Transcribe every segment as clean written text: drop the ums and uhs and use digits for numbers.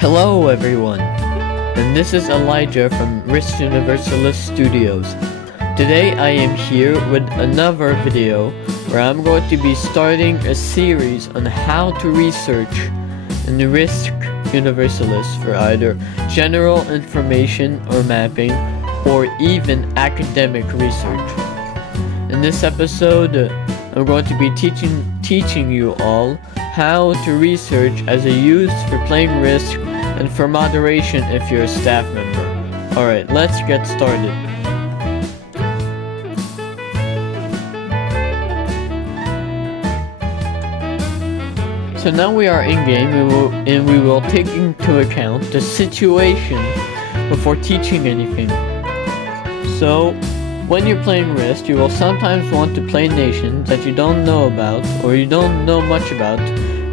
Hello everyone, and this is Elijah from Risk Universalis Studios. Today I am here with another video where I'm going to be starting a series on how to research in the Risk Universalis for either general information or mapping or even academic research. In this episode, I'm going to be teaching you all how to research as a youth for playing Risk and for moderation if you're a staff member. Alright, let's get started. So now we are in-game and we will take into account the situation before teaching anything. So, when you're playing Risk, you will sometimes want to play nations that you don't know about or you don't know much about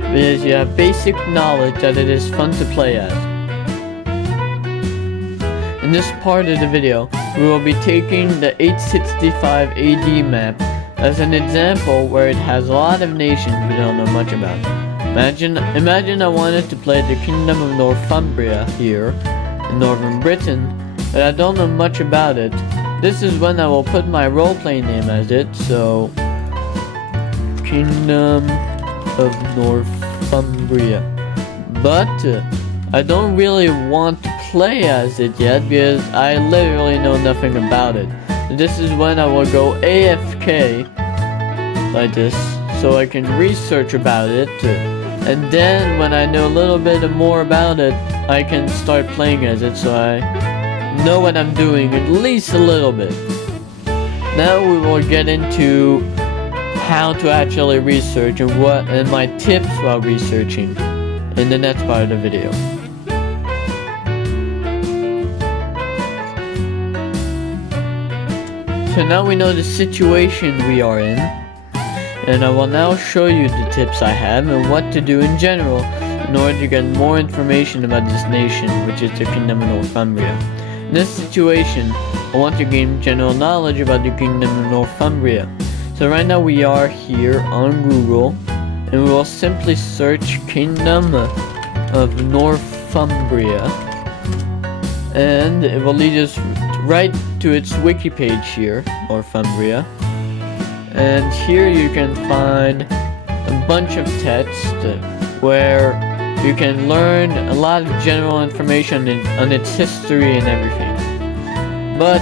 because you have basic knowledge that it is fun to play as. In this part of the video, we will be taking the 865 AD map as an example where it has a lot of nations we don't know much about. Imagine I wanted to play the Kingdom of Northumbria here in Northern Britain, but I don't know much about it. This is when I will put my roleplay name as it, so Kingdom of Northumbria. But I don't really want to play as it yet because I literally know nothing about it. This is when I will go AFK like this so I can research about it, and then when I know a little bit more about it I can start playing as it so I know what I'm doing at least a little bit. Now we will get into how to actually research and my tips while researching in the next part of the video. So now we know the situation we are in, and I will now show you the tips I have and what to do in general in order to get more information about this nation, which is the Kingdom of Northumbria. In this situation, I want to gain general knowledge about the Kingdom of Northumbria. So right now we are here on Google, and we will simply search Kingdom of Northumbria, and it will lead us right to its wiki page here, Northumbria. And here you can find a bunch of text where you can learn a lot of general information on its history and everything. But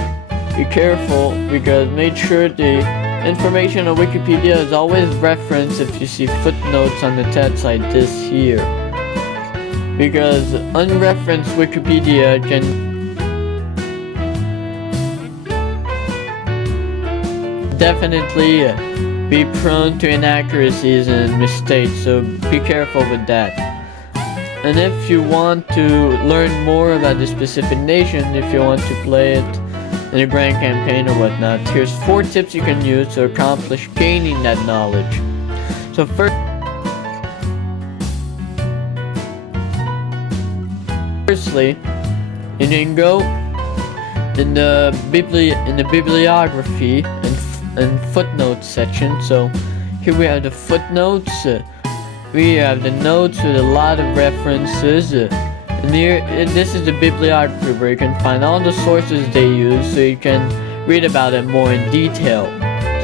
be careful, because make sure the information on Wikipedia is always referenced if you see footnotes on the text like this here. Because unreferenced Wikipedia can definitely be prone to inaccuracies and mistakes, so be careful with that. And if you want to learn more about the specific nation, if you want to play it in a grand campaign or whatnot, here's 4 tips you can use to accomplish gaining that knowledge. So firstly, you can go in the bibliography and footnotes section. So here we have the footnotes. We have the notes with a lot of references, and here this is the bibliography where you can find all the sources they use so you can read about it more in detail.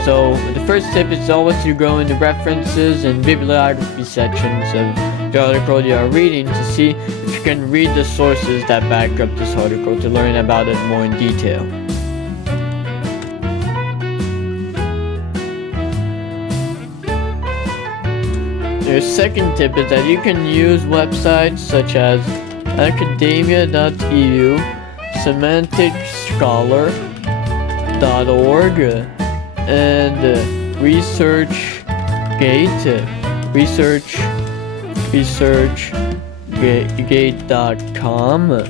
So the first tip is always to go in the references and bibliography sections of the article you are reading to see if you can read the sources that back up this article to learn about it more in detail. Your second tip is that you can use websites such as academia.eu, semanticscholar.org, and researchgate.com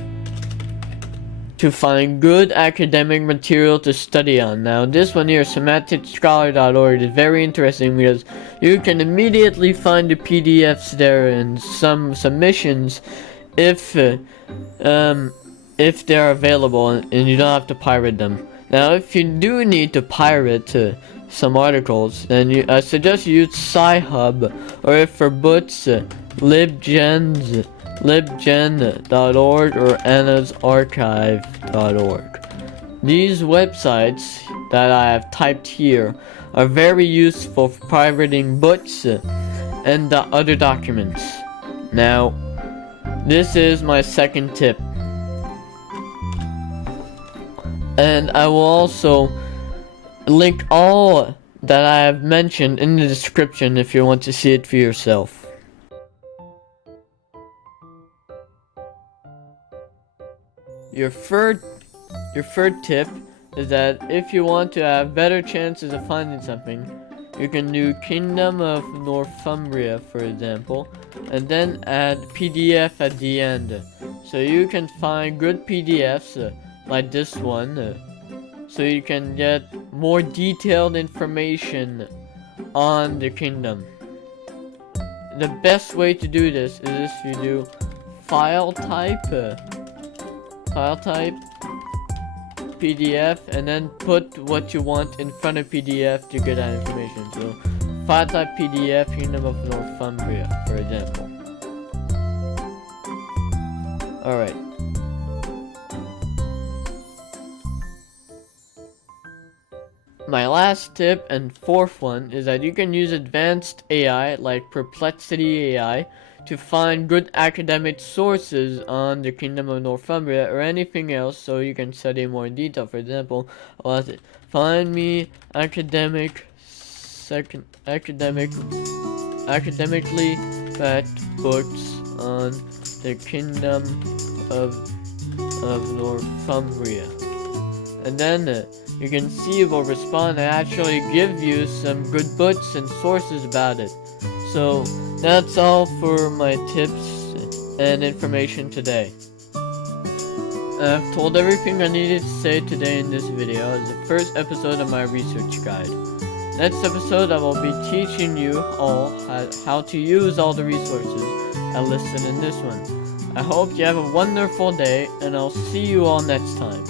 to find good academic material to study on. Now this one here, semanticscholar.org, is very interesting because you can immediately find the PDFs there and some submissions if they're available and you don't have to pirate them. Now if you do need to pirate some articles, then I suggest you use Sci-Hub, or if for books, LibGens, libgen.org or annasarchive.org. These websites that I have typed here are very useful for pirating books and the other documents. Now, this is my second tip. And I will also link all that I have mentioned in the description if you want to see it for yourself. Your third tip is that if you want to have better chances of finding something, you can do Kingdom of Northumbria, for example, and then add PDF at the end. So you can find good PDFs like this one, so you can get more detailed information on the kingdom. The best way to do this is if you do file type PDF, and then put what you want in front of PDF to get that information. So file type PDF Kingdom of Northumbria, for example. Alright. My last tip and fourth one is that you can use advanced AI like Perplexity AI to find good academic sources on the Kingdom of Northumbria or anything else, so you can study more in detail. For example, find me academically fact books on the Kingdom of Northumbria, and then you can see it will respond and actually give you some good books and sources about it. So that's all for my tips and information today. I've told everything I needed to say today in this video as the first episode of my research guide. Next episode I will be teaching you all how to use all the resources I listed in this one. I hope you have a wonderful day, and I'll see you all next time.